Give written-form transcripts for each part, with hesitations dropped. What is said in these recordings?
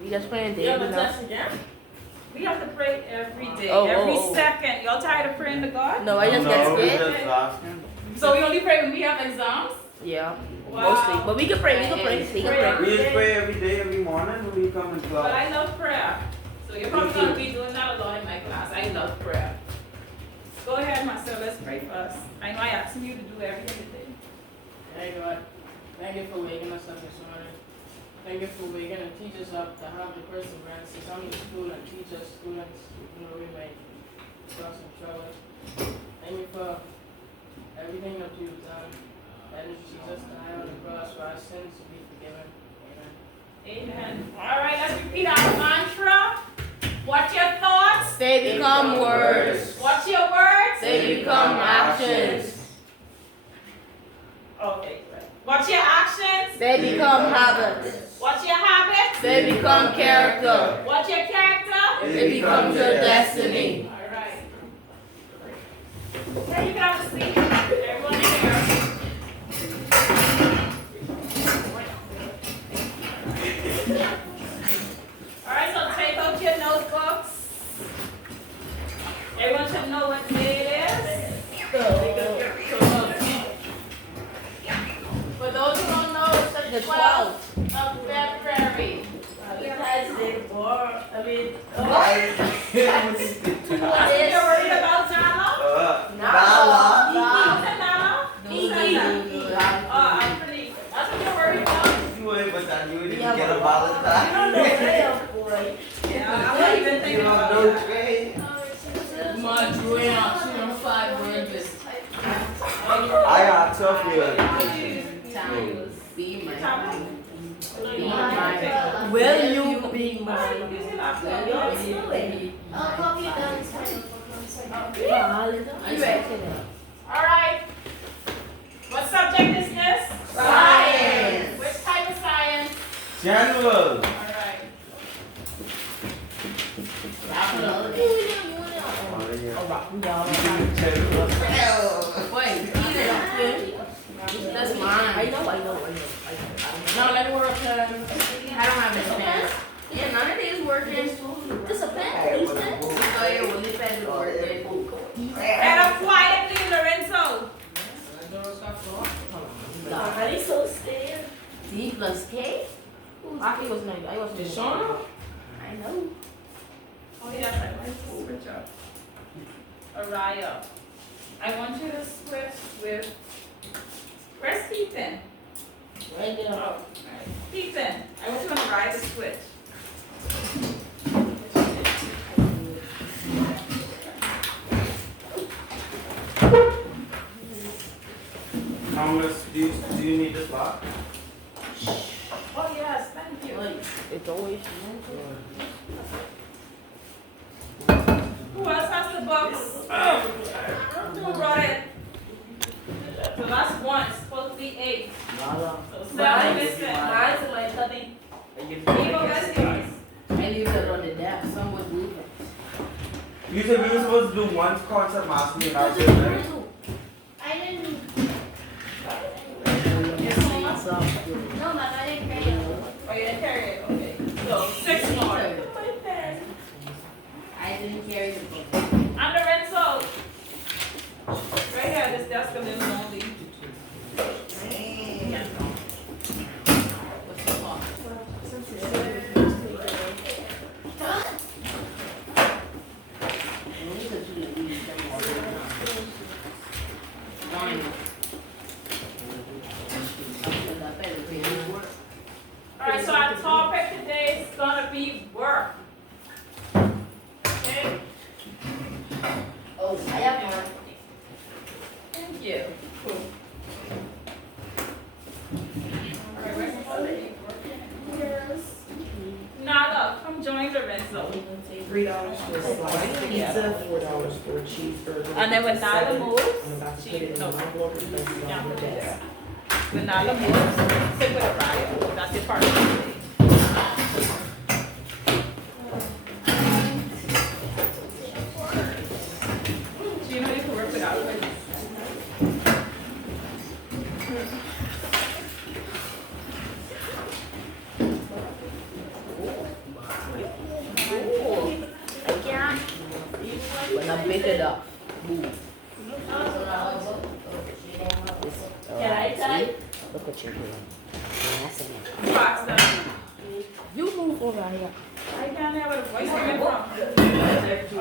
We just praying daily. You have a test again? We have to pray every day, every second. Y'all tired of praying to God? No, I just get scared. So we only pray when we have exams? Yeah, wow. Mostly. But we can pray, we can pray. We just pray every day, every morning when we come in class. But I love prayer. So you're probably going to be doing that a lot in my class. I love prayer. Go ahead, Marcel, let's pray first. I know I asked you to do everything today. Hey God, thank you for waking us up this morning. Thank you for waking and teach us up to have the perseverance to come to school and teach us students, even though we may cause some trouble. Thank you for everything that you've done. That is Jesus died on the cross for our sins to be forgiven. Amen. Amen. All right, let's repeat our mantra. What's your thoughts? They become words. What's your words? They become actions. Okay, right. What's your actions? They become habits. What's your habits? They become character. What's your character? It becomes your destiny. All right. Okay, you can have a seat. Everyone here. All right, so take out your notebooks. Everyone should know what day it is. For those who don't know, it's the 12th of February. You're worried about Jala? Nala? I'm pretty. That's what you're worried about? You ain't, but I knew you didn't get a Valentine. Yeah, I'm not even thinking about No that. trade. My Joanna, she on 5 words. I got tough here. Be mine. Be mine. Will you be mine? I'll copy it down All right. What subject is this? Science. Which type of science? General. All right. Wait, that's mine. I know. No, let me work. I don't have any pens. Yeah, none of these working. Just a pen. These pens. Oh yeah, well, this pen is working. Get up quietly, Lorenzo. I'm so scared. D plus K? Aki was nice. I was Deshauna? I know. Oh yes, I want to switch up. Araya. I want you to switch with. Where's Ethan? Right there. Oh, all right. Ethan, I want you on Araya to switch. Thomas, do you need this lock? Oh, yes, thank you. It's always. Who else has the box? Who brought it? The last one is supposed to be 8. So 7 missing. Mine's like something. Eva, where's yours? I leave it on the desk. Someone move it. You said we were supposed to do one concept master and that's it, right? I didn't. No, No, Mom, I didn't carry it. Oh, you didn't carry it? Okay. So 6 more. I didn't carry the book. And Lorenzo. Right here, this desk of them only. What's the box? Alright, so our topic today is gonna be work. Okay? Oh, I have one. Thank you. Cool. Alright, where's the lady? Nada, come join Lorenzo. $3 for a slice of pizza, $4 for a cheeseburger. And then when Nada $7. moves, I'm about to she- put it in no. my envelope and place it on the desk. When Nada moves, sit with Ryan. That's your part of the day. Do you know you can work without it? I can't. When I make it up. Can I type? Look what you're doing. Box them. You move over here. I can't hear where the voice coming from.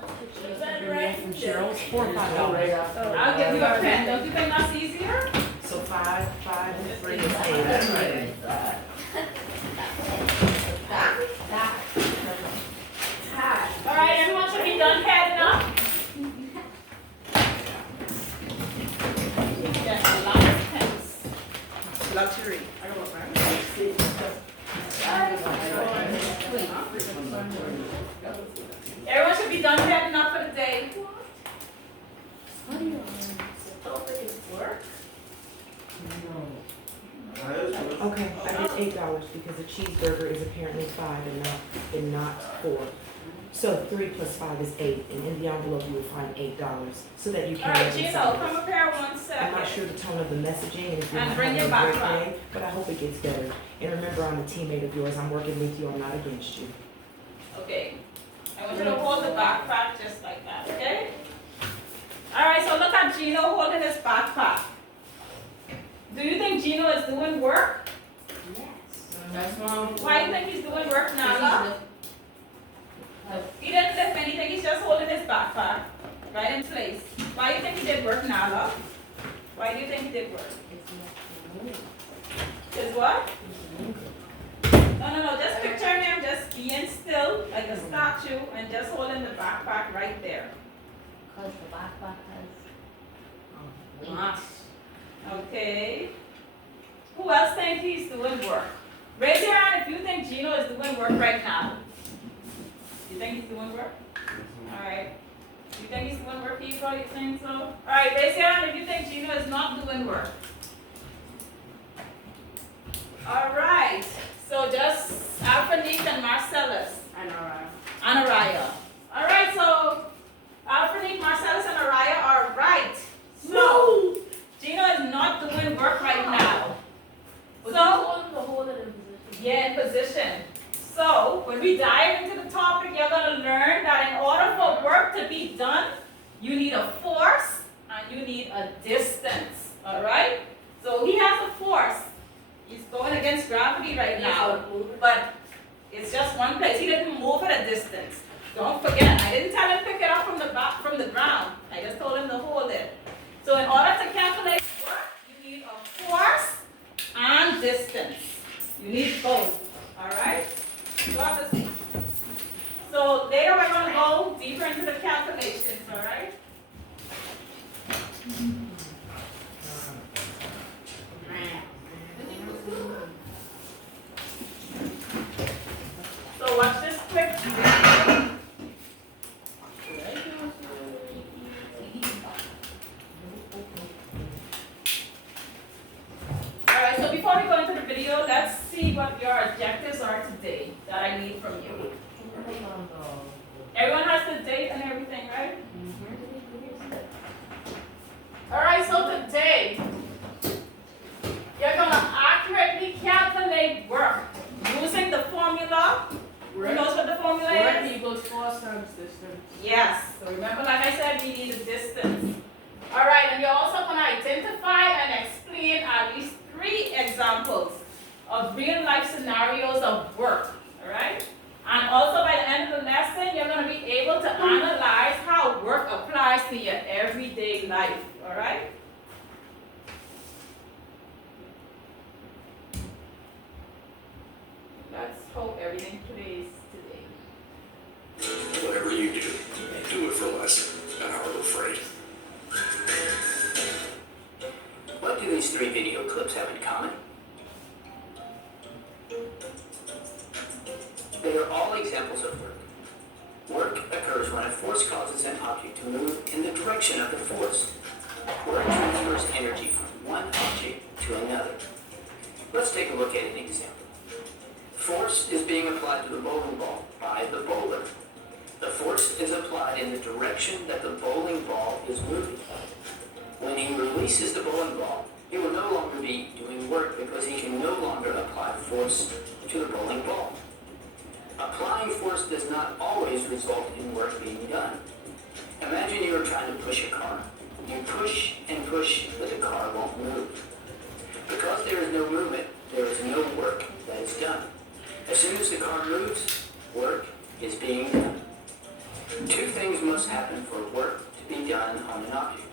From Cheryl's, $4 or $5. I'll give you a pen. Don't you think that's easier? So 5, 5, and 3 is 8. All right, everyone should be done heading up. Yes, a lot of pens. Luxury. Everyone should be done heading up for the day. Work. Okay, I did $8 because a cheeseburger is apparently 5 and not 4. So 3 plus 5 is 8, and in the envelope you will find $8 so that you All can right, Gino, reconcile. come up here 1 I'm second. not sure the tone of the messaging and if you're And not bring having your a great backpack. day, but I hope it gets better. And remember, I'm a teammate of yours. I'm working with you. I'm not against you. Okay. I want you to hold the backpack just like that, okay? All right, so look at Gino holding his backpack. Do you think Gino is doing work? That's wrong. Why do you think he's doing work, Nala? He didn't lift anything, he's just holding his backpack right in place. Why do you think he did work, Nala? Why do you think he did work? Is what? No, just picture him just being still like a statue and just holding the backpack right there. Because the backpack has mass. Okay. Who else think he's doing work? Raise your hand if you think Gino is doing work right now. You think he's doing work? Alright. You think he's doing work, people? You think so? Alright, raise your hand if you think Gino is not doing work. Alright. So just Alfredine and Marcellus. And alright. And Araya. Alright, so Alfredine, Marcellus, and Araya are right. So Gino is not doing work right now. So yeah, in position. So when we dive into the topic, you're gonna learn that in order for work to be done, you need a force and you need a distance. Alright? So he has a force. He's going against gravity right now. But it's just one place. He didn't move at a distance. Don't forget, I didn't tell him to pick it up from the ground. I just told him to hold it. So in order to calculate work, you need a force and distance. You need both. Alright? So have a seat. So later we're gonna go deeper into the calculations, all right? So watch this quick video. Alright, so before we go into the video, let's see what your objectives are today that I need from you. Everyone has the date and everything, right? Alright, so today, you're gonna accurately calculate work using the formula. Who knows what the formula Work is? equals force times distance. Yes, so remember like I said, we need a distance. Alright, and you're also gonna identify and explain at least 3 examples of real life scenarios of work, alright? And also by the end of the lesson, you're gonna be able to analyze how work applies to your everyday life, alright? Let's hope everything plays today. Whatever you do it for less, an hourly freight. What do these 3 video clips have in common? They are all examples of work. Work occurs when a force causes an object to move in the direction of the force. Work transfers energy from one object to another. Let's take a look at an example. Force is being applied to the bowling ball by the bowler. The force is applied in the direction that the bowling ball is moving. When he releases the bowling ball, he will no longer be doing work because he can no longer apply force to the bowling ball. Applying force does not always result in work being done. Imagine you are trying to push a car. You push and push, but the car won't move. Because there is no movement, there is no work that is done. As soon as the car moves, work is being done. 2 things must happen for work to be done on an object.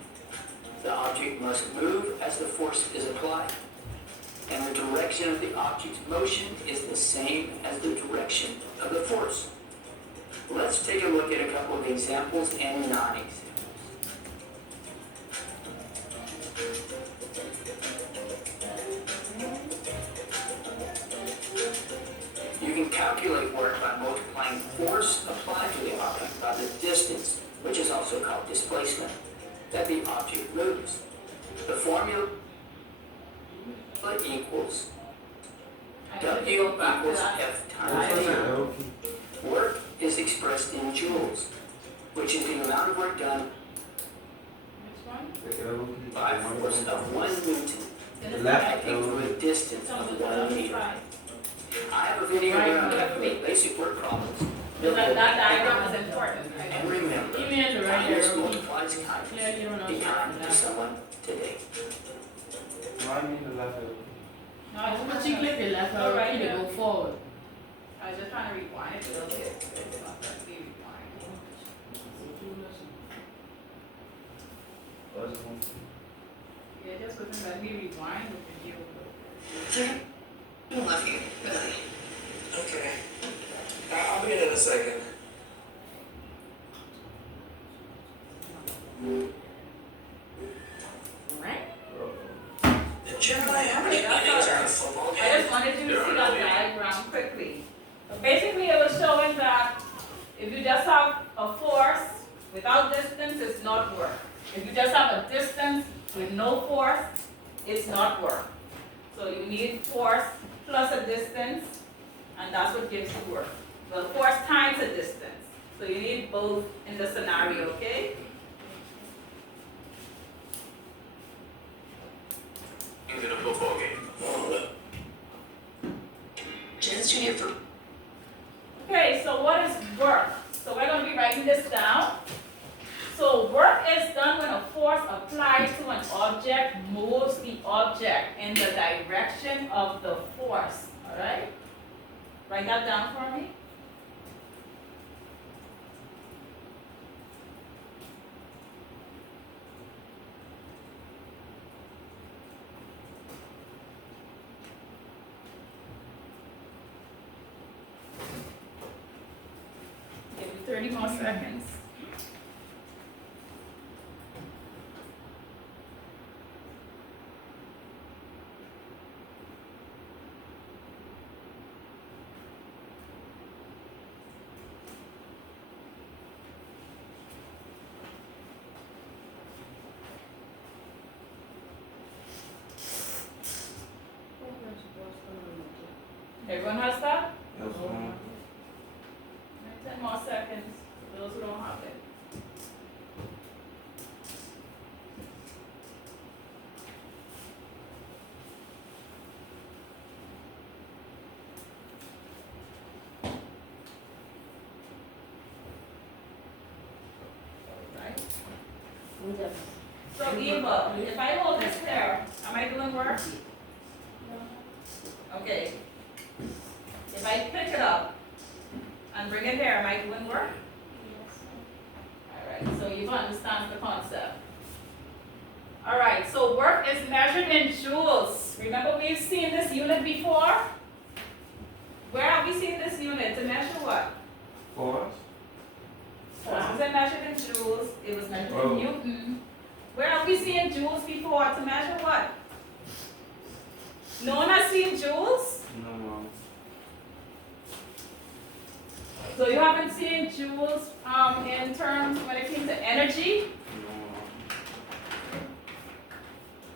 The object must move as the force is applied, and the direction of the object's motion is the same as the direction of the force. Let's take a look at a couple of examples and non-examples. You can calculate work by multiplying force applied to the object by the distance, which is also called displacement, that the object moves. The formula equals W equals F times V. Work is expressed in joules, which is the amount of work done by force of 1 Newton acting through a distance of 1 meter. I have a video where I calculate basic work problems. That diagram is important, right? And remember, Give me the right kindness arrow. multiplies Yeah, kindness. you don't know Be kind to that. someone today. No, I mean the left arrow. No, But you click the left arrow Alright, key to yeah. go forward. I was just trying to rewind it a little bit. It's not gonna be rewind. Yeah, just wasn't letting me rewind the video. I love you, really. Okay. I'll be in a second. Right? Jeremiah, how many innings are in a football I game? just wanted you to see that diagram quickly. So basically, it was showing that if you just have a force without distance, it's not work. If you just have a distance with no force, it's not work. So you need force plus a distance, and that's what gives you work. Well, force times a distance. So you need both in the scenario, okay? In a football game. Janice Junior for Okay, so what is work? So we're going to be writing this down. So work is done when a force applied to an object moves the object in the direction of the force. All right? Write that down for me. 30 more seconds. Everyone has that? Yes, ma'am. 10 more seconds for those who don't have it. Right? So Eva, if I hold this here, am I doing work? Okay. If I pick it up and bring it here, am I doing work? Alright, so you understand the concept. Alright, so work is measured in joules. Remember we've seen this unit before? Where have we seen this unit? To measure what? Force. Force wasn't measured in joules, it was measured Oh. in Newton. Where have we seen joules before? To measure what? No one has seen joules? No, ma'am. So you haven't seen joules in terms when it came to energy? No,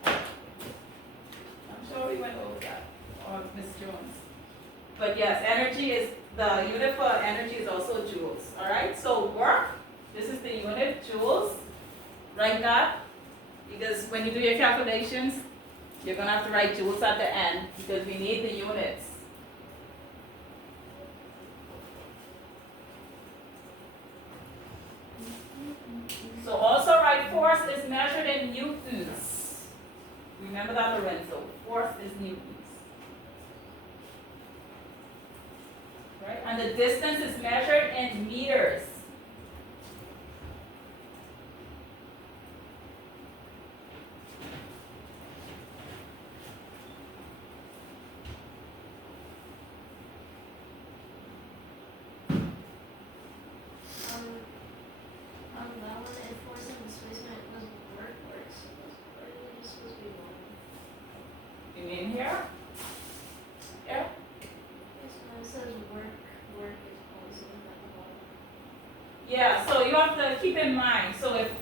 ma'am. I'm sure we went over that, or Ms. Jones. But yes, energy is, the unit for energy is also joules, all right? So work, this is the unit, joules. Write that, because when you do your calculations, you're gonna have to write joules at the end, because we need the units. So also write force is measured in newtons. Remember that, Lorenzo. Force is newtons. Right? And the distance is measured in meters. That one, if force and displacement was work, or it's supposed to be one. You mean here? Here? Yes, no, it says work is always at the bottom. Yeah, so you have to keep in mind, so if the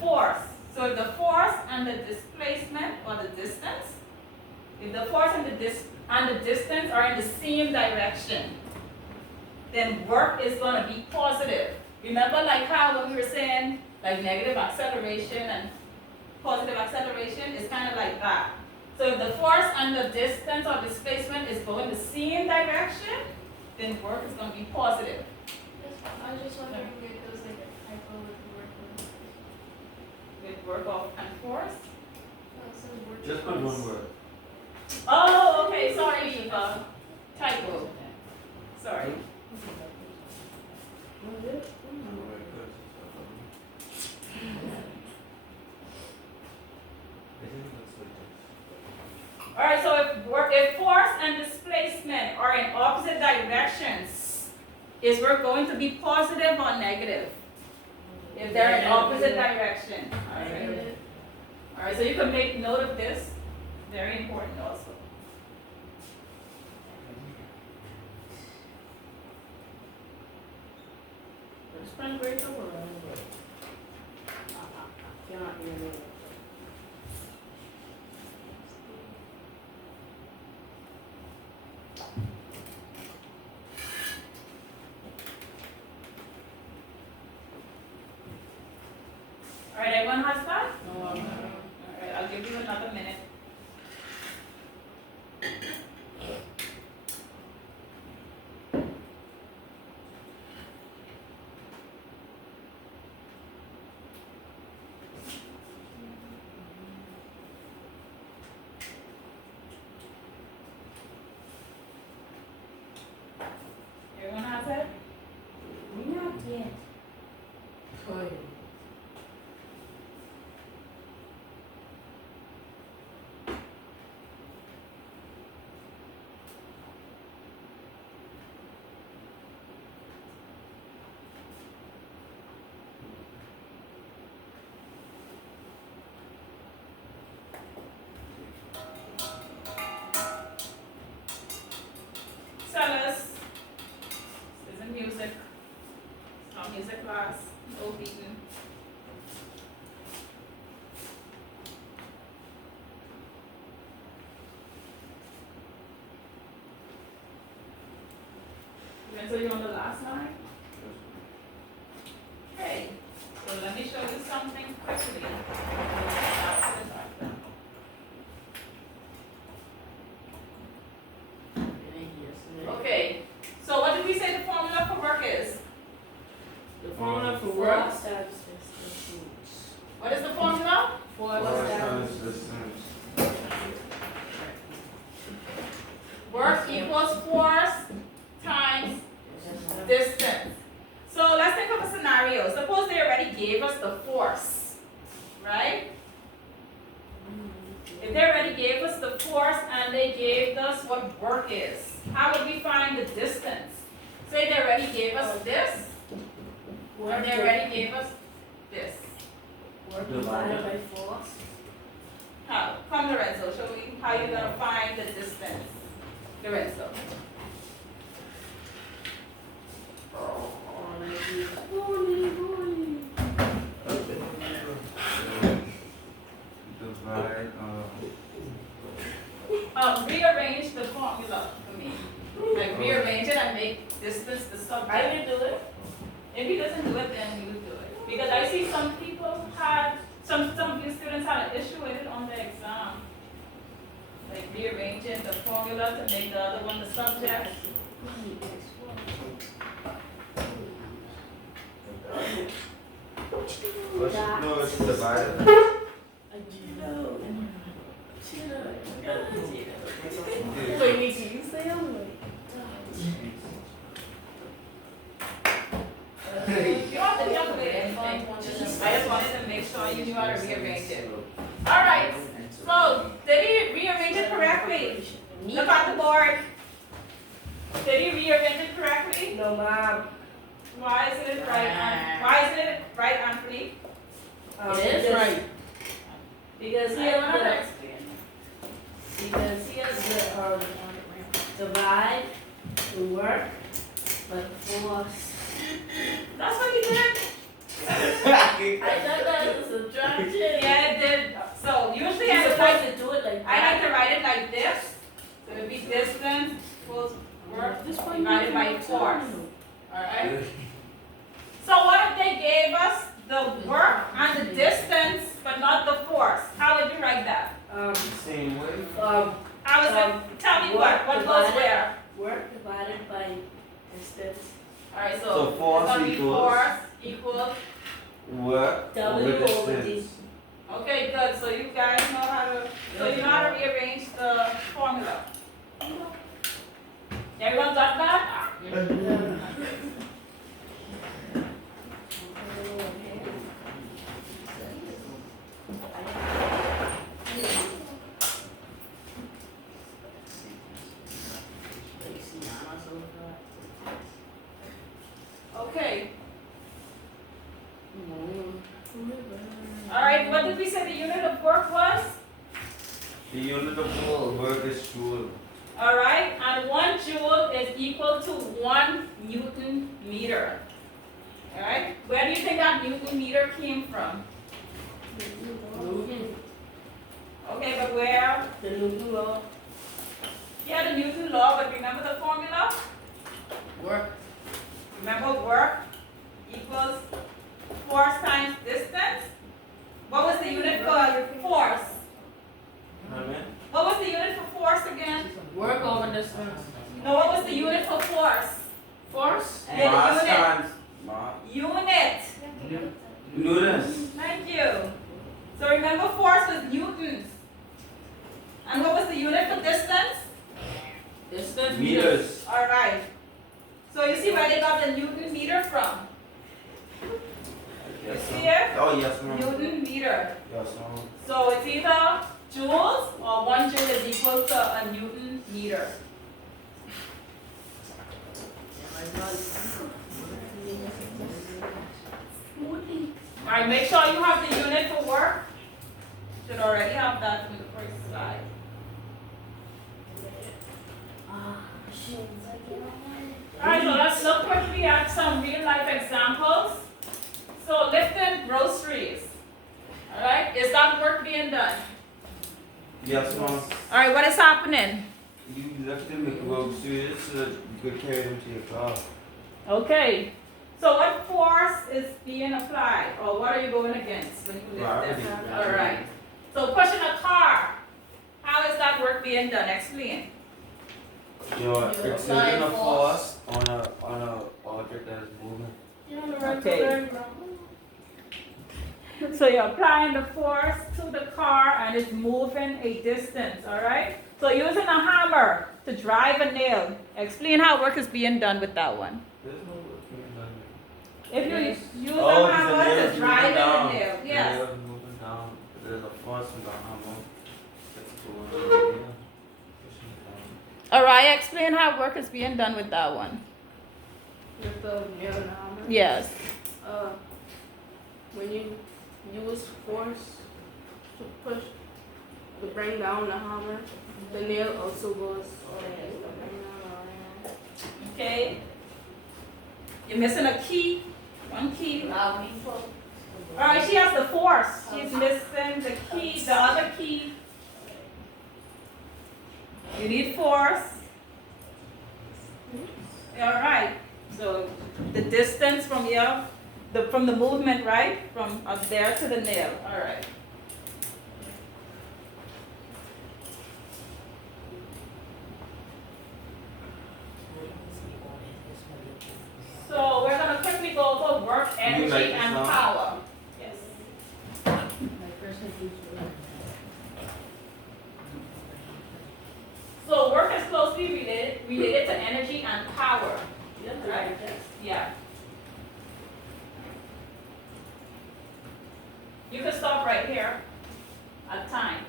force and the displacement or the distance, if the force and the distance are in the same direction, then work is gonna be positive. Remember like how when we were saying like negative acceleration and positive acceleration is kind of like that. So if the force and the distance or displacement is going the same direction, then work is gonna be positive. I was just wondering if it was like a typo with work With work of and force. it says work. Just put one word. Oh, okay, sorry, Eva. Typo. Sorry. Alright, so if force and displacement are in opposite directions, is work going to be positive or negative? If they're in opposite direction. Alright, so you can make note of this. Very important also. Spend great over anyway. Cannot hear me. Alright, everyone has that? No, I'm not. Alright, I'll give you another minute. Everyone has it? Not yet. Oy. music class, no beating. So you're on the last line? Okay, so let me show you something quickly. Okay, so what did we say the formula for work is? The formula for work. What is the formula? Force times distance. Work equals force times distance. So let's think of a scenario. Suppose they already gave us the force, right? If they already gave us the force and they gave us what work is, how would we find the distance? Say they already gave us this, or they already gave us this. Work Divided. by force. How? Come Lorenzo, show me how you're gonna find the distance. Lorenzo. Divide, Rearrange the formula for me. Like rearrange it and make distance the subject. I can do it. If he doesn't do it, then you do it. Because I see some people had, some of you students had an issue with it on the exam. Like rearranging the formula to make the other one the subject. no, it's divided. So you need to use them? You don't have to calculate anything. I just wanted to make sure you knew how to rearrange it. Alright, so did he rearrange it correctly? Look at the board. Did he rearrange it correctly? No, Mom. Why isn't it right? Why isn't it right, Anthony? It is right. Because I he don't know how to has explain. because he has the divide, the work, but force. That's what he did. I thought that was a subtraction. Yeah, it did. So usually I You're would supposed like, to do it like I like that. to write it like this. So it would be distance equals work divided by force. Alright? So what if they gave us the work and the distance, but not the force? How would you write that? Same way. How is it? Tell me what goes divided. where? Work divided by distance. Alright, So so force it's gonna be equals- force equals. Work W over over distance. Okay, good. So you guys know how to. So you know how to rearrange the formula. Everyone got that? Okay. All right. What did we say the unit of work was? The unit of work is joule. All right, and 1 joule is equal to 1 Newton meter. All right, where do you think that Newton meter came from? Okay, but where? The Newton law. Yeah, the Newton law, but remember the formula? Work. Remember work equals force times distance? What was the unit for force? Amen. What was the unit for force again? Work over distance. No, what was the unit for force? Force. Yeah, the Mass unit. times mass. Unit. Newtons. Thank you. So remember force was newtons. And what was the unit for distance? Distance. Meters. Alright. So you see where they got the Newton meter from? Yes, See ma'am. it? Oh, yes, ma'am. Newton meter. Yes, ma'am. So it's either joules or 1 joule is equal to a Newton meter. Alright, make sure you have the unit for work. Should already have that from the first slide. Alright, so let's look quickly at some real life examples. being done? Yes, ma'am. All right, what is happening? You left them at work, so it's you could carry them to your car. Okay, so what force is being applied, or what are you going against when you lift Gravity. them? All right, so pushing a car, how is that work being done? Explain. You're exerting applying a force. force on a object that is moving. Okay. So you're applying the force to the car and it's moving a distance, all right? So using a hammer to drive a nail. Explain how work is being done with that one. There's no work being done. If you use Oh, a it's hammer nail to moving drive down. a nail, The yes. nail is moving down. There's a force in the hammer. It's pulling on the nail. Pushing it down. All right, explain how work is being done with that one. With the nail and hammer. Yes. When you use force to push, to bring down the hammer, the nail also goes. Okay. You're missing a key. One key. Allow me for. All right, she has the force. She's missing the key, the other key. You need force. All right. So the distance from here, from the movement, right? From up there to the nail. All right. So we're gonna quickly go over work, energy, like and this now? power. Yes. So work is closely related to energy and power. Right? Yeah. You can stop right here at time.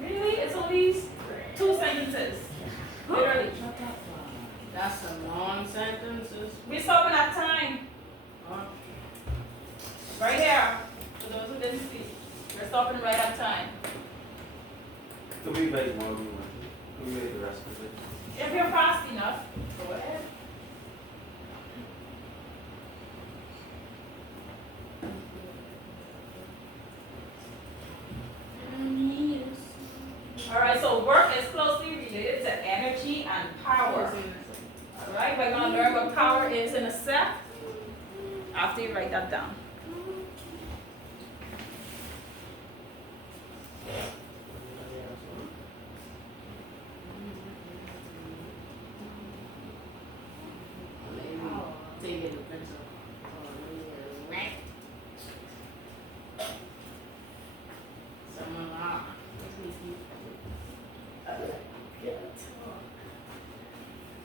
Really? It's only 2 sentences. Literally. That's some long sentences. We're stopping at time. Huh? Right here. For those who didn't see. We're stopping right at time. Could we write more if you want to? Could we write the rest of it? If you're fast enough, go ahead. Alright, so work is closely related to energy and power. Alright, we're going to learn what power is in a sec after you write that down.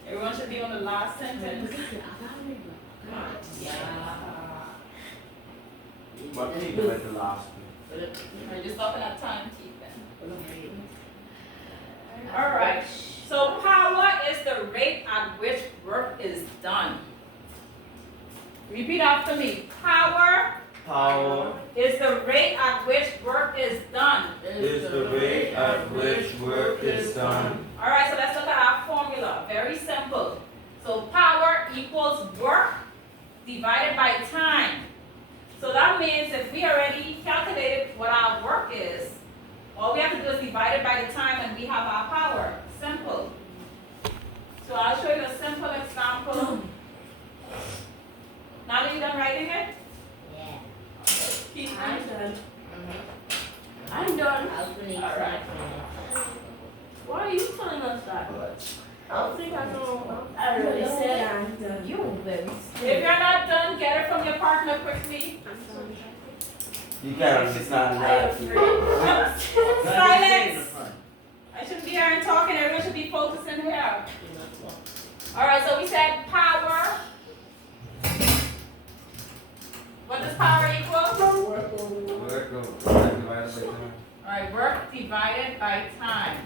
Everyone should be on the last sentence. But we need to write the last one. We're just stopping at time, keep it. Alright, so power is the rate at which work is done. Repeat after me. Power Power is the rate at which work is done. is the rate at which work is done. Alright, so let's look at our formula. Very simple. So power equals work divided by time. So that means if we already calculated what our work is, all we have to do is divide it by the time and we have our power. Simple. So I'll show you a simple example. Now that you're done writing it? Yeah. Keep I'm it. done. I'm done. Alright. Why are you telling us that? I don't think I know. I already said I'm done. you very. If you're not done, get it from your partner quickly. You can't understand that. Silence! I shouldn't be here and talking, everyone should be focusing here. Alright, so we said power. What does power equal? Work divided by time. Alright, work divided by time.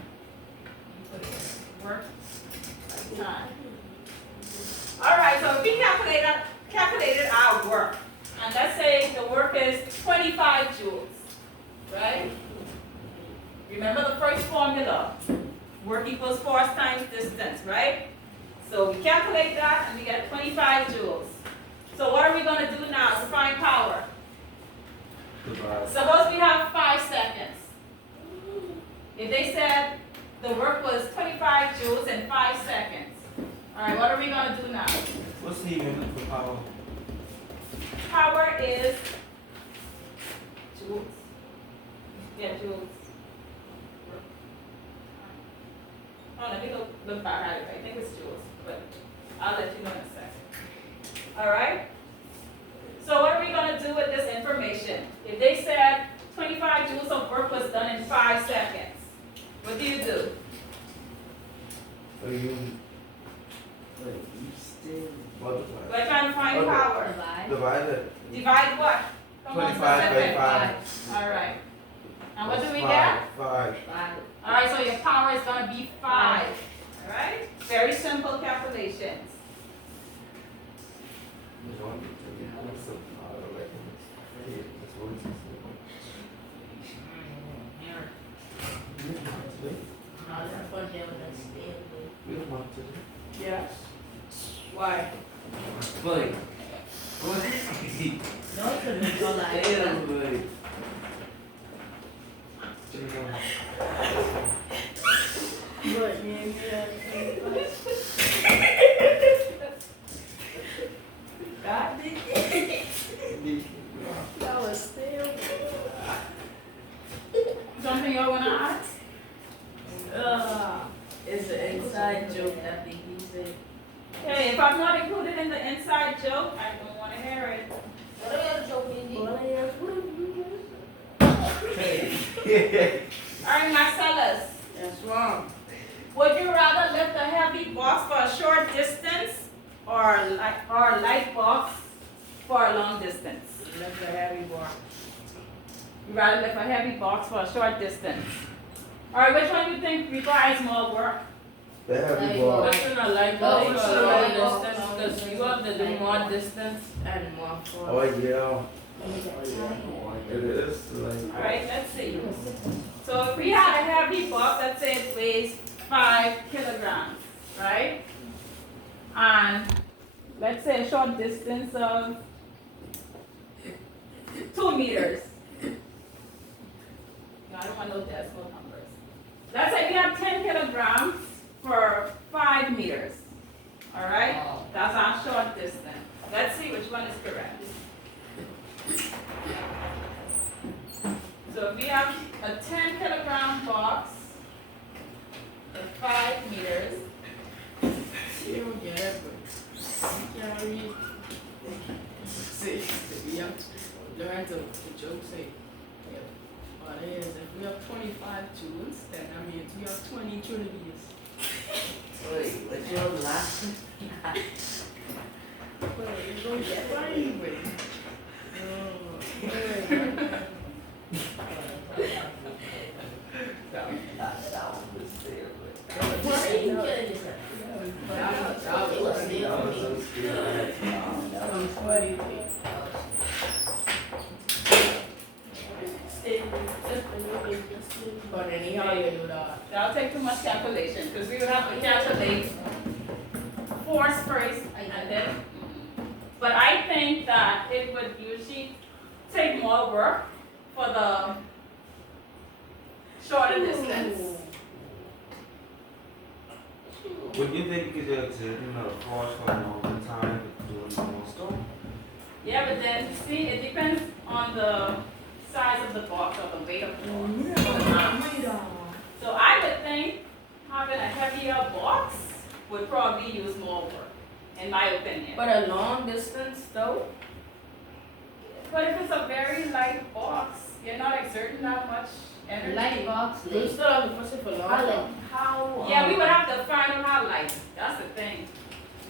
Work by time. Alright, so we calculated our work. And let's say the work is 25 joules. Right? Remember the first formula. Work equals force times distance, right? So we calculate that and we get 25 joules. So what are we gonna do now to find power? Divide. Suppose we have 5 seconds. If they said the work was 25 joules in 5 seconds. Alright, what are we gonna do now? What's the unit for power? Power is joules. Yeah, joules. Oh, let me look back at it. I think it's joules, but I'll let you know in a second. Alright? So what are we gonna do with this information? If they said 25 joules of work was done in 5 seconds, what do you do? For unit. Multiply. We're trying to find Okay. power. Divide it. Divide what? Come on, 25 by specific. 5. Alright. And what do we Five. get? 5. Alright, so your power is gonna be 5. Alright? Very simple calculations. Yes. Why? Buddy. No, it couldn't go like that. But yeah. God did That was still. something you wanna ask? It's an inside joke that they said. Hey, if I'm not included in the inside joke, I don't wanna hear it. What are you joking? Alright, Marcellus. That's wrong. Would you rather lift a heavy box for a short distance or a light box for a long distance? That's a heavy bar. You rather lift a heavy box for a short distance. Alright, which one do you think requires more work? The heavy Like, ball. What's in a light Oh, bulb it's for a a long light bulb. distance? Because you have to do more distance and more Oh force. yeah. It is like. Alright, let's see. So if we had a heavy box, let's say it weighs 5 kilograms, right? And let's say a short distance of 2 meters. No, I don't want no decimal numbers. Let's say we have 10 kilograms for 5 meters. Alright? That's our short distance. Let's see which one is correct. So if we have a 10 kilogram box for 5 meters, You don't get it, but you can't read. See, we have to learn to joke say. What it is, if we have 25 joules, then that means we have 20 trillions. Wait, what's your last? Well, you don't get it anyway. What are you killing yourself? It was still me. But anyhow, you do that. that'll take too much calculation because we would have to calculate force first and then. But I think that it would usually take more work for the shorter distance. Would you think you could exert a force for a longer time doing more stuff? Yeah, but then, see, it depends on the size of the box or the weight of the box. So I would think having a heavier box would probably use more work, in my opinion. But a long distance though? But if it's a very light box, you're not exerting that much energy. Light box, You lit. still have to push it for long. How? Yeah, we would have to find out how light. That's the thing.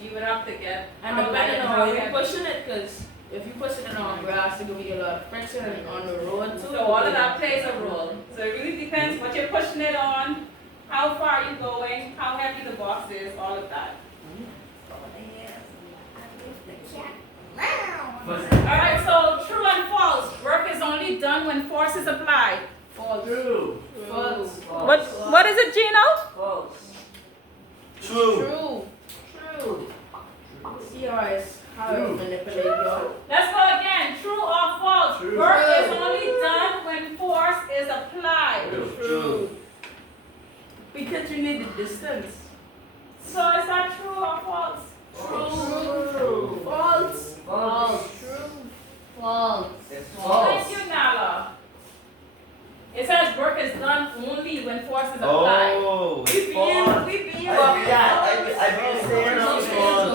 You would have to get And how light depending and on how how you're heavy. pushing it, because if you pushing it on grass, it could be a lot of friction on the road too. So all of that plays a role. So it really depends what you're pushing it on, how far you're going, how heavy the box is, all of that. Alright, so true and false. Work is only done when force is applied. True. False. What is it, Gino? True. True. True. CRS. How to manipulate your. Let's go again. True or false? True. Work is only done when force is applied. True. Because you need the distance. So is that true or false? True. False. False. False. It's Thank you, Nala. It says work is done only when force is applied. Oh, We it's being false.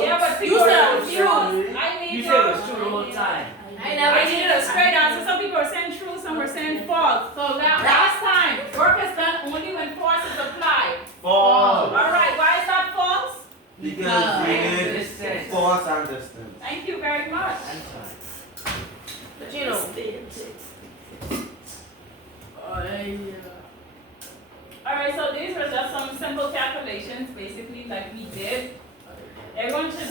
Yeah, but people You said are it was true. confused. I need You said it was true the whole time. I needed a straight answer. Some people are saying true, some are saying false. So now, last time, work is done only when force is applied. False. Alright, why is that false? Because we need Distance. force and distance. Thank you very much. I'm sorry. But you know. Alright, so these are just some simple calculations, basically, like we did. Everyone should,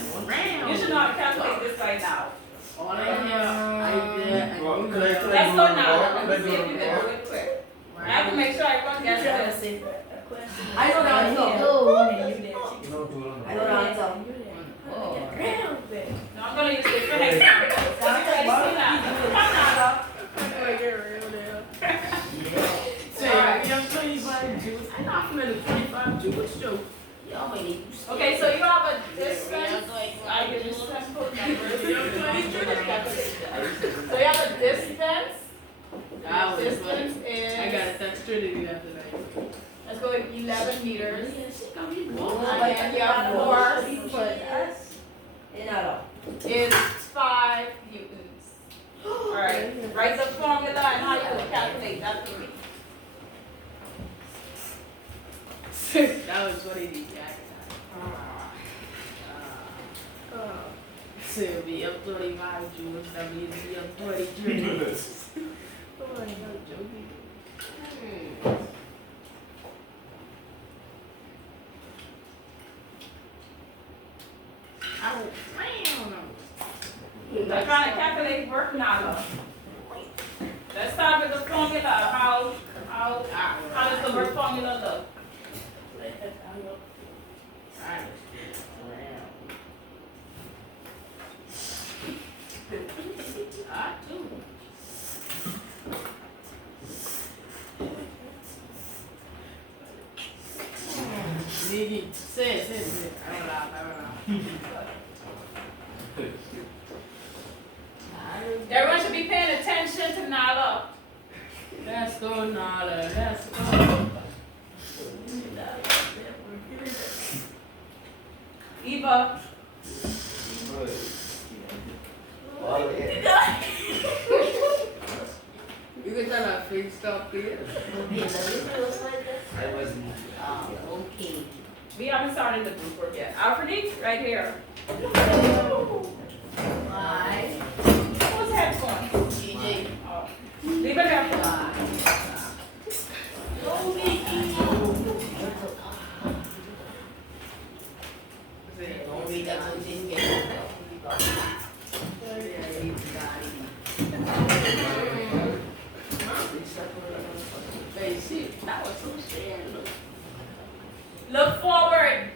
you should know how to calculate this by now. All I did, and you Let's go now, let me see if you can do it quick. I have to make sure everyone gets this. I know that You don't do it on I know that song. No, I'm gonna use this for next time. Everybody see that? Come now, I'm 25 Jews. I'm not familiar with 25 Jewish jokes. Okay, so you have a distance, I give you simple numbers. So you have a distance. That was Distance funny. is, I got a text Trinity after that. let's go with 11 meters. Oh, And your force is 5 newtons. Alright, write the formula and how you will calculate that for me. That was funny. Sylvia, 35 Jews, WD, 30 Jews. Oh my God, joking. I'm trying to calculate work now. Let's start with the formula. How does the work formula look? Nigga, say it. I don't know. Everyone should be paying attention to Nala. Let's go, Nala. Let's go. Eva. You can tell our fake stuff here. I wasn't. Okay. We haven't started the group work yet. Alfred, right here. Why? Who's headphones? GJ. Oh. Leave it there. Don't read that one thing again. Hey, shit, that was so scary. Look forward.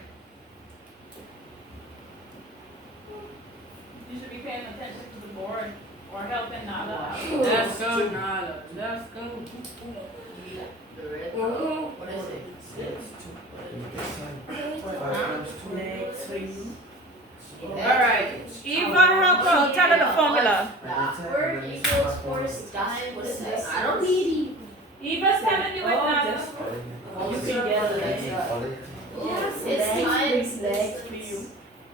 You should be paying attention to the board or helping Nala out. Let's go, Nala. Let's go. The red. Oh. What is it? Alright. Eva, help her. Tell her the formula. Work equals force times. What is this? I don't need Eva's telling you it now. You can get legs. Yes, it's times legs distance.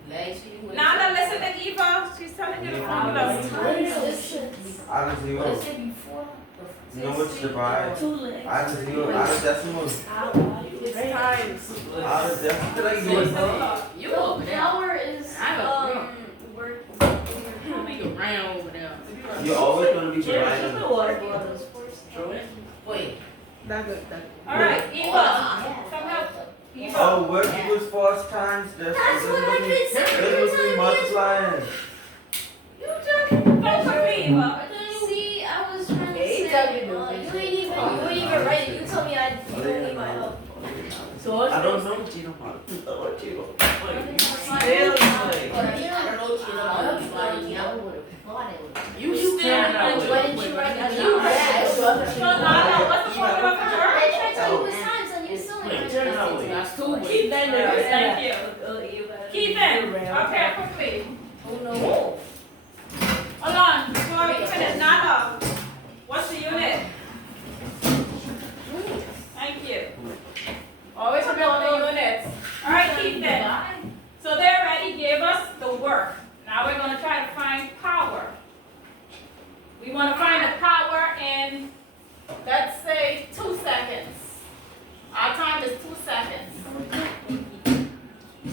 Legs for you. Nala, listen to Eva. She's telling you the formula. Times distance. Add a What zero. is it before? You know what's divide? Two legs. Add a zero. Add a decimal. It's times. Add a decimal. Did I do it? You over there. Power is work. Big around over there. You're always going to be dividing. water Equals force times. Wait. That's good. Alright, Eva. Come help. Eva. Oh, work equals force times distance. That's what I did say. This would be multiplying. Focus on me, Eva. See, I was trying to Okay, say, tell you you ain't even write it. You told me you don't need my help. So I don't know Gino Mark. Oh, Gino. You still Why didn't you write that You down? read it. So Nala, what's the formula for I work? tried to tell you this times and you still Wait, didn't turn write that it. way. That's two ways. Keep that there, thank you. Keep it, up here quickly. Oh no. Hold on, before we finish, Nala, what's the unit? Thank you. Always remember the units. All right, keep that. So they already gave us the work. Now we're gonna try to find power. We wanna find the power in, let's say, 2 seconds. Our time is 2 seconds.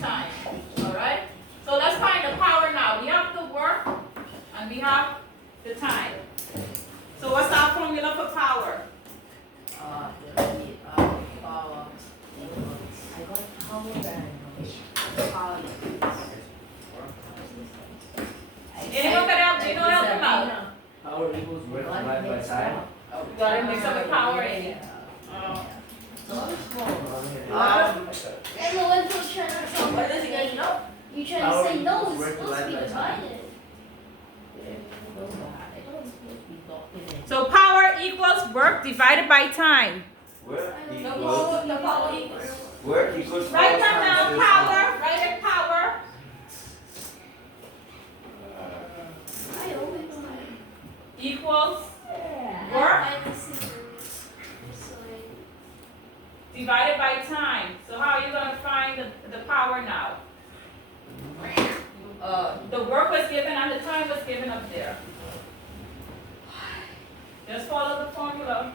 Time, all right? So let's find the power now. We have the work and we have the time. So what's our formula for power? Anyone can help? You know, help them out. Power equals work divided by time. We gotta mix up the power in it. And the one who's trying to tell What is it? me, you trying to Power say no, equals it's work supposed to be divided by time. divided. So power equals work divided by time. Work The equals. power equals. Work equals. Write force them down, times power, write it power I always know. equals I work find this is so divided by time. So how are you gonna find the power now? The work was given and the time was given up there. Just follow the formula.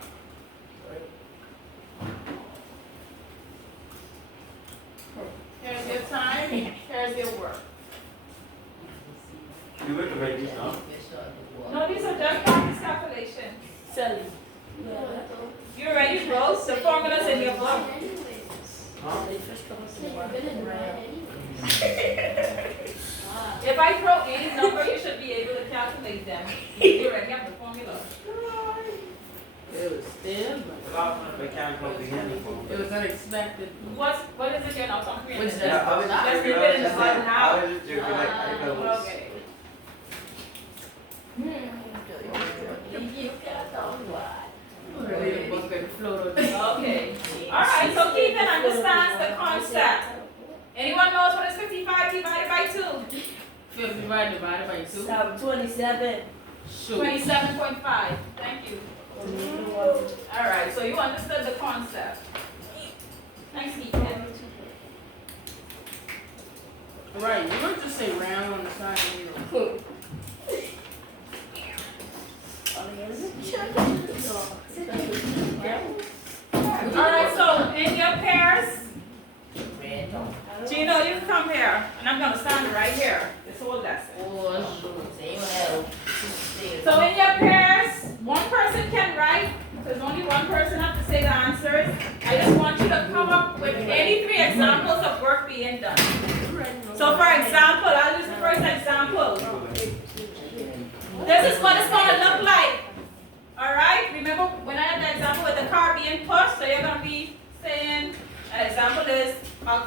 Here's your time, here's your work. You were to write this down. No, these are just practice calculations. Sally. You already wrote the formulas in your book. Huh? If I throw any number, you should be able to calculate them. You already have the formula. It was still, I can't comprehend the form. it was unexpected. What is it you're not comprehending? Which Yeah, I was just Let's joking. leave it in the button now. I was just joking. I was. Okay. Read a book and float on. Okay. Alright, so Keegan understands the concept. Anyone knows what is 55 divided by 2? 55 divided by 2. 27. Shoot. 27.5. Thank you. Alright, so you understood the concept. Thanks, Keegan. Right, you don't just say round on the side of your. Alright, so in your pairs, Gino, you come here, and I'm gonna stand right here. This whole lesson. So in your pairs, one person can write, because only one person has to say the answers. I just want you to come up with any 3 examples of work being done. So for example, I'll use the first example. This is what it's gonna look like. Alright, remember when I had the example with the car being pushed, so you're gonna be saying, an example is a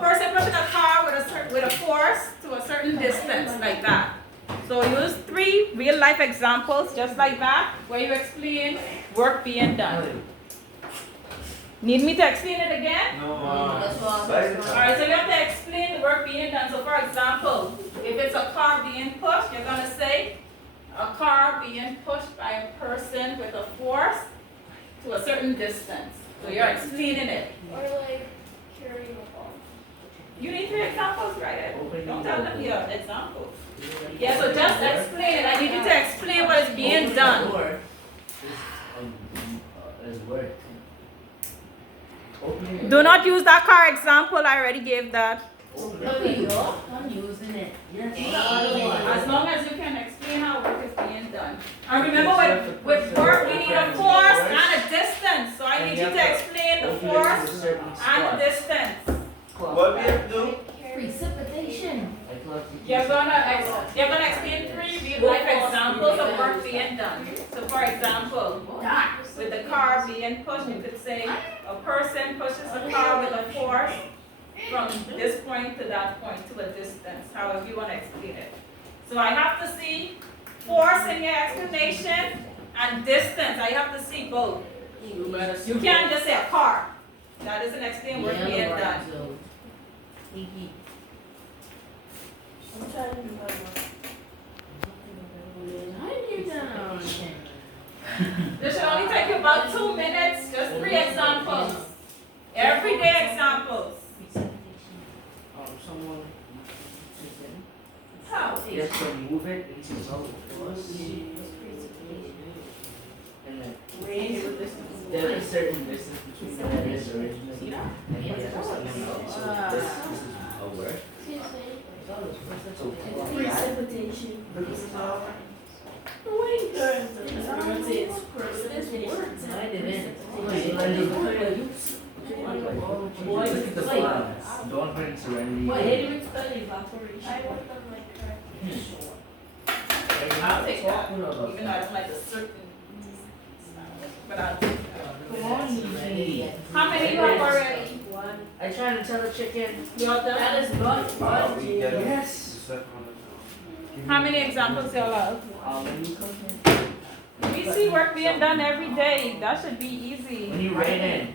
person pushing a car with a force to a certain distance, like that. So use 3 real life examples, just like that, where you explain work being done. Need me to explain it again? No, Alright, so you have to explain the work being done. So for example, if it's a car being pushed, you're gonna say, a car being pushed by a person with a force to a certain distance. So you're explaining it. Or like carrying a ball. You need 3 examples, right? Don't tell them your examples. Yeah, so just explain it. I need you to explain what is being done. Is work. Do not use that car example. I already gave that. I'm using it. Yes. As long as you can explain how work is being done. And remember, with work, we need a force and a distance. So I need you to explain the force and the distance. What we have to do? Precipitation. You're gonna explain 3 real life examples of work being done. So for example, with the car being being pushed, you could say a person pushes a car with a force from this point to that point to a distance, however you want to explain it. So I have to see force in your explanation and distance. I have to see both. You can't just say a car. That doesn't explain what's being done. I'm trying to do my This should only take you about 2 minutes, just 3 examples. Everyday examples. someone. How? Just to move it into solid force. And then there is a certain distance between the letters originally. And the other something else. So this is a word. So Precipitation. I didn't. Look at the flags. Don't bring serenity. I worked on my correct. I'll take that, even though I don't like a certain, but I'll take that. How many you have already? I tried to tell the chicken. You're done? That is not fun. We get it. Yes. The second one is, give How me- many examples y'all have? When you come We see work being done every day, that should be easy. when you write in,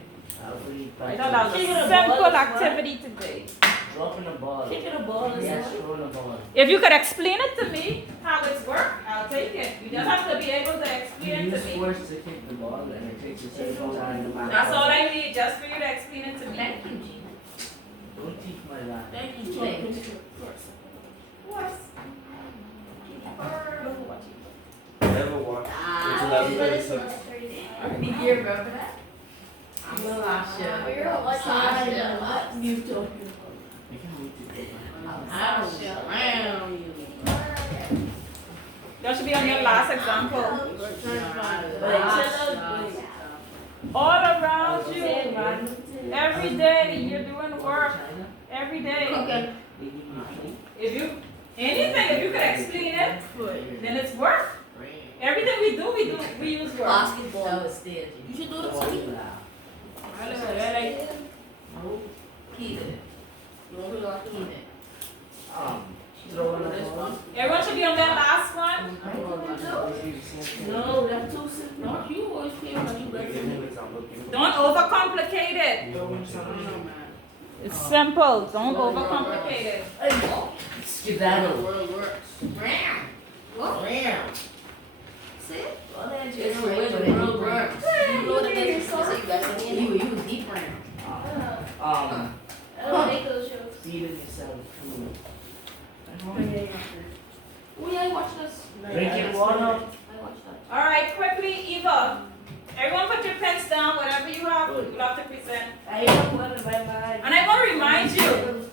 we I know that was a simple activity today. dropping a ball. Kicking a ball is Yes, what? throwing a ball. If you could explain it to me, how it's work, I'll take it. You just have to be able to You explain it use to me. force to kick the ball and it takes a certain time. That's all I need, just for you to explain it to me. Thank you, Gina. Don't teach my line. Thank you, Of course. Never watch. It's 11:36. Did you remember that? We were watching You can move to That should be on your last example. All around you, every day, you're doing work, every day. If you, anything, if you could explain it, then it's work. Everything we do, we use work. Basketball. You should do it too. Throwing a ball. Everyone should be on that last one. No, that's too simple. No, you always feel like you Give better. me an example. Give me- Don't overcomplicate it. It's simple, don't overcomplicate it. Skedaddle. world works. What? See? It's the way the world works. You know what it is? So you guys are you deep round. I don't make those jokes. Feeding yourself food. Oh yeah, I watched this. Drinking water. I watched that. All right, quickly, Eva. Everyone put your pens down, whatever you have, you'll have to present. I have one in my mind. And I want to remind you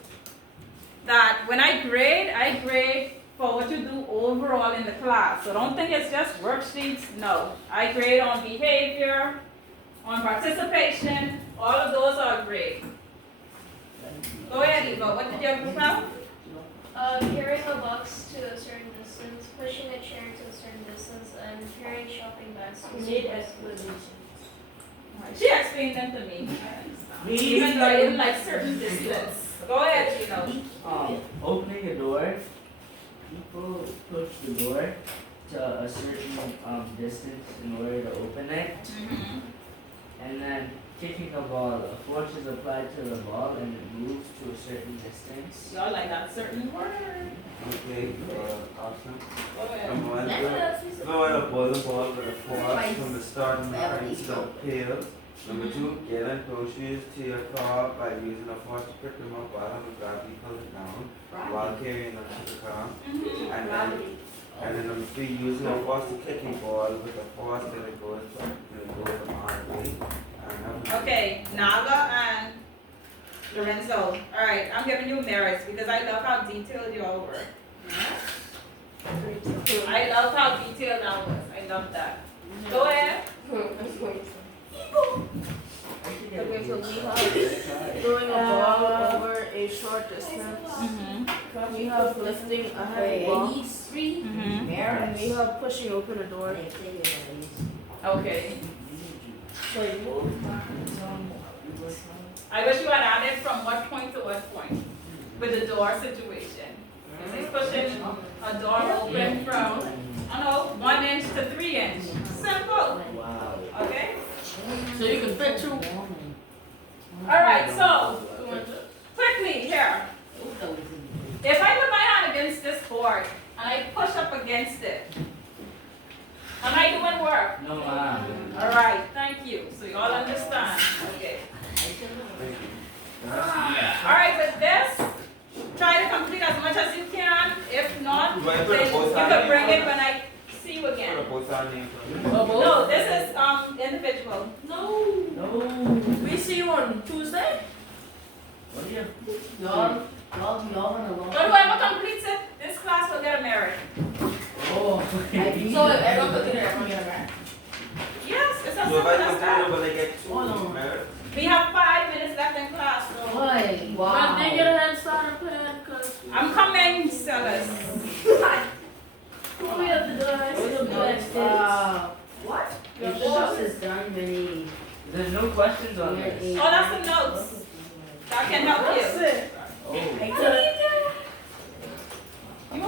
that when I grade for what you do overall in the class. So don't think it's just worksheets, no. I grade on behavior, on participation, all of those are grade. Go ahead, Eva, what did you have to tell? Carrying a box to a certain distance, pushing a chair to a certain distance, and carrying shopping bags to a certain distance. She explained them to me. Even though I didn't like certain distance. Go ahead, Opening a door. People push the door to a certain distance in order to open it. And then kicking a ball. A force is applied to the ball and it moves to a certain distance. Y'all like that certain word. Okay, awesome. Go ahead. Number one, throw out a bowling ball with a force from the starting line to the pail. Number two, getting groceries to your car by using a force to pick them up while having gravity pull it down while carrying them to the car. And then number three, using a force to kick a ball with a force that it goes from R&B. Okay, Naga and Lorenzo. Alright, I'm giving you merits because I love how detailed you all were. I love how detailed I was. I love that. Go ahead. Okay, so we have throwing a ball over a short distance. We have lifting a heavy ball. And we have pushing open a door. Okay. So you move. I wish you had added from what point to what point with the door situation. Because he's pushing a door open from, I don't know, 1 inch to 3 inch. Simple, Wow. okay? So you can fit through. Alright, so quickly here. If I put my hand against this board and I push up against it, am I doing work? No, Alright, thank you. So you all understand. Okay. Alright, with this, try to complete as much as you can. If not, Do I then put a you both can hand bring name it when I see you again. Put a both hand name for me. No, this is individual. No. No. We see you on Tuesday. What do you? Y'all wanna go. But whoever completes it, this class will get a merit. Oh. So everyone put it everyone get a back. Yes, it's as So if simple I as complete that. it, will I get Hold 2 on. merit? We have 5 minutes left in class, so Boy, But they get wow. a head start up here because I'm coming, sellers. we have to do it. What? Your Your boss boss is done many. There's no questions on this. Oh, that's the notes. That can help you. Oh. You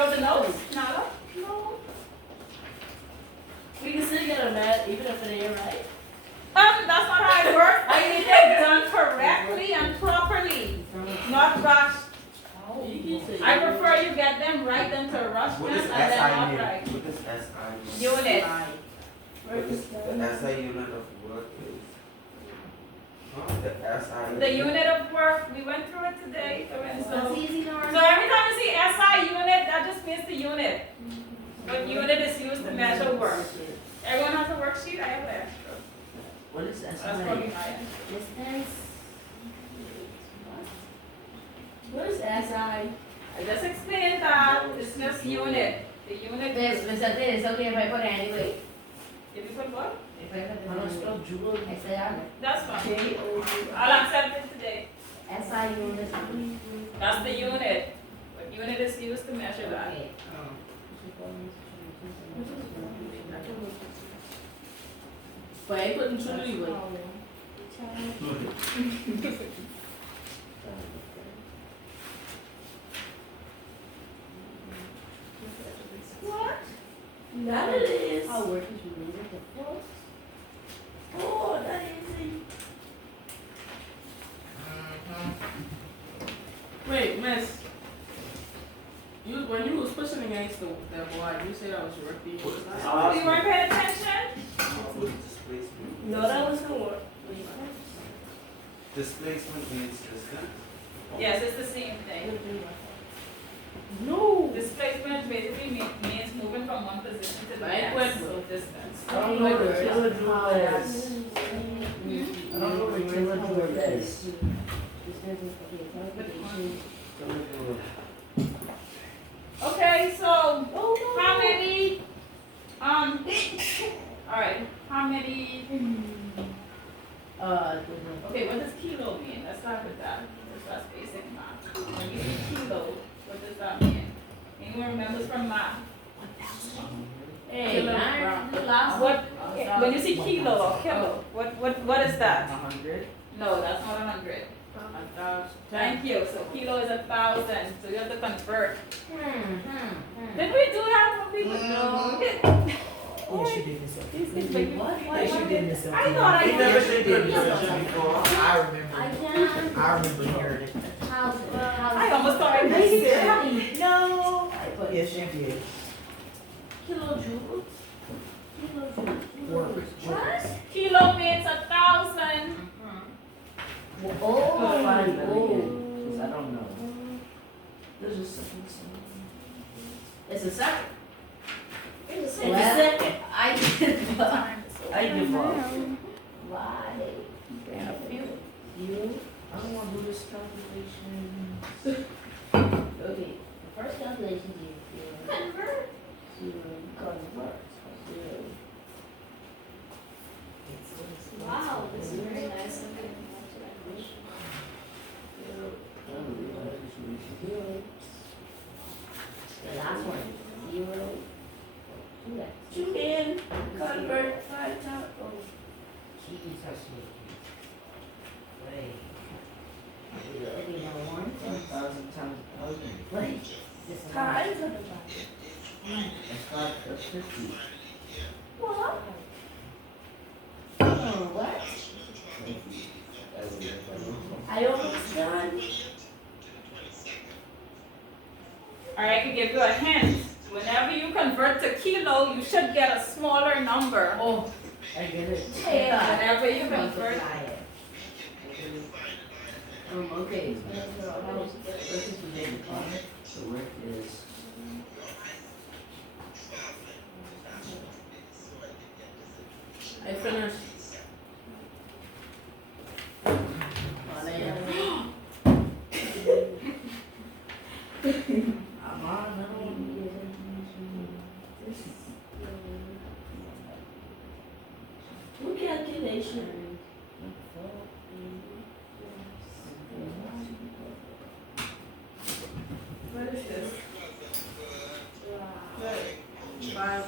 have the notes, Nala? No. We can still get a mat even if it ain't right. That's not how it works. I need it done correctly and properly, not rushed. I prefer you get them right than to rush them What and is then SI not mean? right. What does SI mean? Unit. What is the SI unit of work is? Huh? The SI. The unit of work, we went through it today. So That's easy to every learn. time you see SI unit, that just means the unit. But unit is used to measure work. Everyone has a worksheet? I have an extra. What is That's SI? probably mine. Distance. What is SI? I just explained that it's just unit. The unit This, is, Mr. This, okay, if I put it anyway. if you put what? If I put it I don't spell anyway. jewel. I say I'm That's fine. J-O-U. I'll accept it today. SI unit. That's the unit. But unit is used to measure that. Okay. But I couldn't truly wait. What? That it is. How work is related to force? Oh, that easy. Wait, miss. You when you was pushing against the board, you said I was working. Oh, you weren't paying attention? What is displacement? No, that was the word. Displacement means distance. Yes, it's the same thing. No. Displacement basically means moving from one position to the Like next. what? So distance. I don't know what kilojoule is. I don't know what kilojoule is. Kilojoule. Okay, so how many? All right. How many? Okay, what does kilo mean? Let's start with that. That's basic math. When you see kilo, what does that mean? Anyone remembers from math? Hey, Kilogram. the last What? When you see kilo or kilo, what is that? 100. No, that's not 100. Thank you. So kilo is 1,000. So you have to convert. Did we do that when we were? No. Yes, you did, Miss Elkie. These kids make me- Yes, you did, Miss Elkie. I thought I You did. never did conversion before. I remember. I I remember hearing it. I almost thought I missed it. No. Yes, you did. Kilojoule. Work. Kilo means 1,000. Oh. 5 million. 'Cause I don't know. There's just something. It's a second. It's Well, I give up. I give up. Why? You? I don't want to do this calculation. Okay. The first calculation you convert. Convert. Wow, this is very nice. The last one. 0. 2. You can convert 5 times. 50. What? What? That I almost done. Alright, I can give you a hint. Whenever you convert to kilo, you should get a smaller number. Oh, I get it. Yeah. Whenever you convert. Okay. The work is I finished. I'm on no. What calculation? What is this? Five.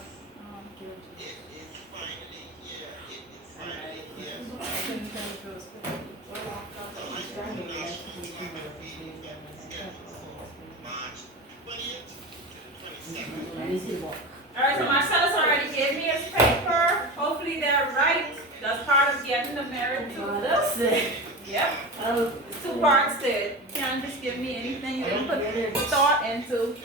Alright, so Marcellus already gave me his paper. Hopefully they're right. That's part of getting the merit too. Oh, that's it. Yep. Oh, It's two parts to it. Can't just give me anything you didn't put thought into.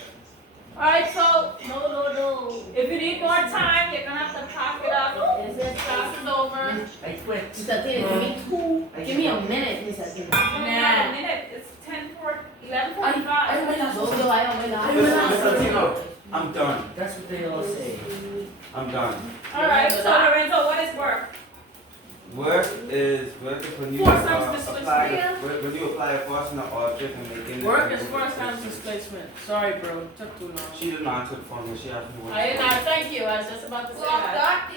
Alright, so no. if you need more time, you're gonna have to pack it up. Is it Class is over. I quit. Mr. Tina, give me two. Give me a minute, Mr. Tina. Only have a minute. It's 11:45. Mr. Tino, I'm done. That's what they all say. I'm done. Alright, so Lorenzo, what is work? Work is when you Force times apply displacement. when you apply a force in the object and make it. Work is first time displacement. Sorry, bro. It took too long. She didn't answer the phone when she asked me what. I did not. Thank you. I was just about to say that.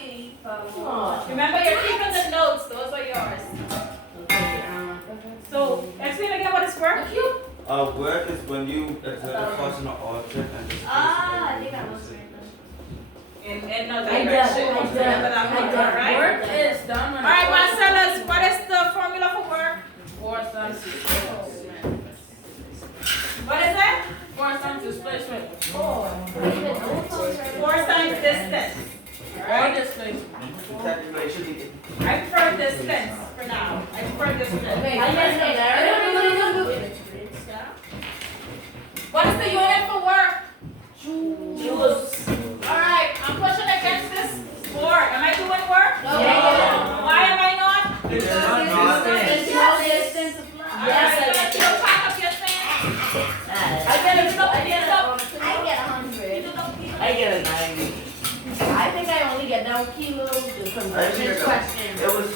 Remember, you're keeping the notes. Those are yours. So, explain again what is work. Work is when you exert a force in an object and displace it. I think I was In no I direction. got it. Remember that one, right? Work is done when Alright, Marcellus, what is the formula for work? Force times displacement. What is it? Force times displacement. Force times distance. Or displacement. Technically, it should be. I prefer distance for now. I prefer distance. What is the unit for work? Joules. Alright, I'm pushing against this board. Am I doing work? Yeah. Why am I not? It's not Yes. Alright, so you pack up your things. I get a 90. I think I only get down kilos from the I think question. it was